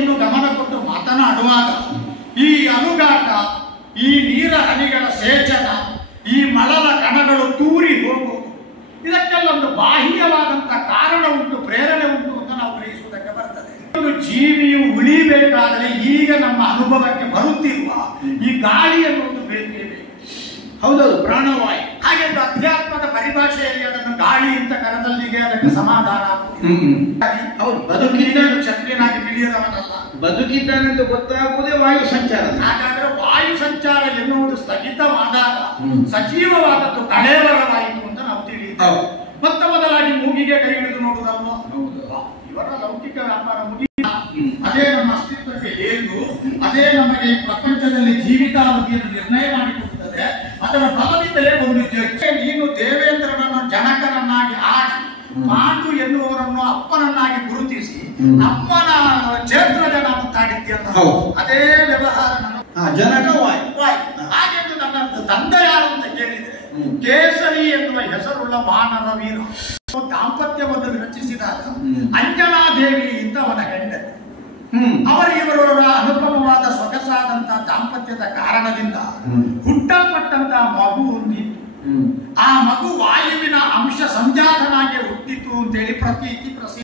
ಇನ್ನು ಗಮನ ಕೊಟ್ಟು ಮಾತನಾಡುವಾಗ ಈ ಅಲುಗಾಟ, ಈ ನೀರ ಹನಿಗಳ ಸೇಚನ, ಈ ಮಳಲ ಕಣಗಳು ತೂರಿ ಹೋಗುವುದು, ಇದಕ್ಕೆಲ್ಲೊಂದು ಬಾಹ್ಯವಾದಂತಹ ಕಾರಣ ಉಂಟು, ಪ್ರೇರಣೆ ಉಂಟು ಅಂತ ನಾವು ಗ್ರಹಿಸುವುದಕ್ಕೆ ಬರ್ತದೆ. ಜೀವಿಯು ಉಳಿಬೇಕಾದರೆ ಈಗ ನಮ್ಮ ಅನುಭವಕ್ಕೆ ಬರುತ್ತಿರುವ ಈ ಗಾಳಿ ಎನ್ನುವುದು ಬೇಕೇ ಬೇಕು. ಹೌದೌದು, ಪ್ರಾಣವಾಯು. ಹಾಗೆ ಅಧ್ಯಾತ್ಮದ ಪರಿಭಾಷೆಯಲ್ಲಿ ಅದನ್ನು ಗಾಳಿ ಅಂತ ಕರೆದಲ್ಲಿಗೆ ಅದಕ್ಕೆ ಸಮಾಧಾನ ಹೌದು, ಬದುಕಿದ್ದೇನು ಚಕ್ರನಾಗಿ ತಿಳಿಯದವನಲ್ಲ, ಬದುಕಿದ್ದಾನೆ ಅಂತ ಗೊತ್ತಾಗುವುದೇ ವಾಯು ಸಂಚಾರ. ಹಾಗಾದ್ರೆ ವಾಯು ಸಂಚಾರ ಎನ್ನುವುದು ಸ್ಥಗಿತವಾದಾಗ ಸಜೀವವಾದದ್ದು ಕಳೇವರವಾಯಿತು ಅಂತ ನಾವು ತಿಳಿಯುತ್ತೇವೆ. ಮೊತ್ತ ಮೊದಲಾಗಿ ಮೂಗಿಗೆ ಕೈ ಹಿಡಿದು ನೋಡುವುದನ್ನು, ಇವರ ಲೌಕಿಕ ವ್ಯಾಪಾರ ಮುಗಿ, ಅದೇ ನಮ್ಮ ಅಸ್ತಿತ್ವಕ್ಕೆ ಏದು, ಅದೇ ನಮಗೆ ಪ್ರಪಂಚದಲ್ಲಿ ಜೀವಿತಾವಧಿಯನ್ನು ನಿರ್ಣಯ ಮಾಡಿಕೊಡುತ್ತದೆ. ಅದರ ಬಲದಿಂದಲೇ ಒಂದು ಚರ್ಚೆ. ನೀನು ದೇವೇಂದ್ರನನ್ನು ಜನಕರನ್ನಾಗಿ ಆಡಿ ಪಾಂಡು ಎನ್ನುವರನ್ನು ಅಪ್ಪನನ್ನಾಗಿ ಗುರುತಿಸಿ ಅಪ್ಪನ ಕ್ಷೇತ್ರದ ನಾವು ತಾಡಿದ್ಯಲ್ಲ, ಅದೇ ವ್ಯವಹಾರ ಜನಕ ವಾಯು. ಹಾಗೆಂದು ನನ್ನ ತಂದೆ ಯಾರು ಅಂತ ಕೇಳಿದ್ರೆ ಕೇಸರಿ ಎನ್ನುವ ಹೆಸರುಳ್ಳ ವಾನರ ವೀರ ದಾಂಪತ್ಯವನ್ನು ರಚಿಸಿದಾಗ ಅಂಜನಾದೇವಿ ಅಂತ ಅವನ ಹೆಂಡತಿ. ಇವರ ಅನುಪಮವಾದ ಸೊಗಸಾದಂತಹ ದಾಂಪತ್ಯದ ಕಾರಣದಿಂದ ಹುಟ್ಟಲ್ಪಟ್ಟಂತಹ ಮಗು ಹೊಂದಿತ್ತು. ಆ ಮಗು ವಾಯುವಿನ ಅಂಶ ಸಂಜಾತನಾಗಿ ಹುಟ್ಟಿತು ಅಂತೇಳಿ ಪ್ರತೀತಿ ಪ್ರಸಿದ್ಧ.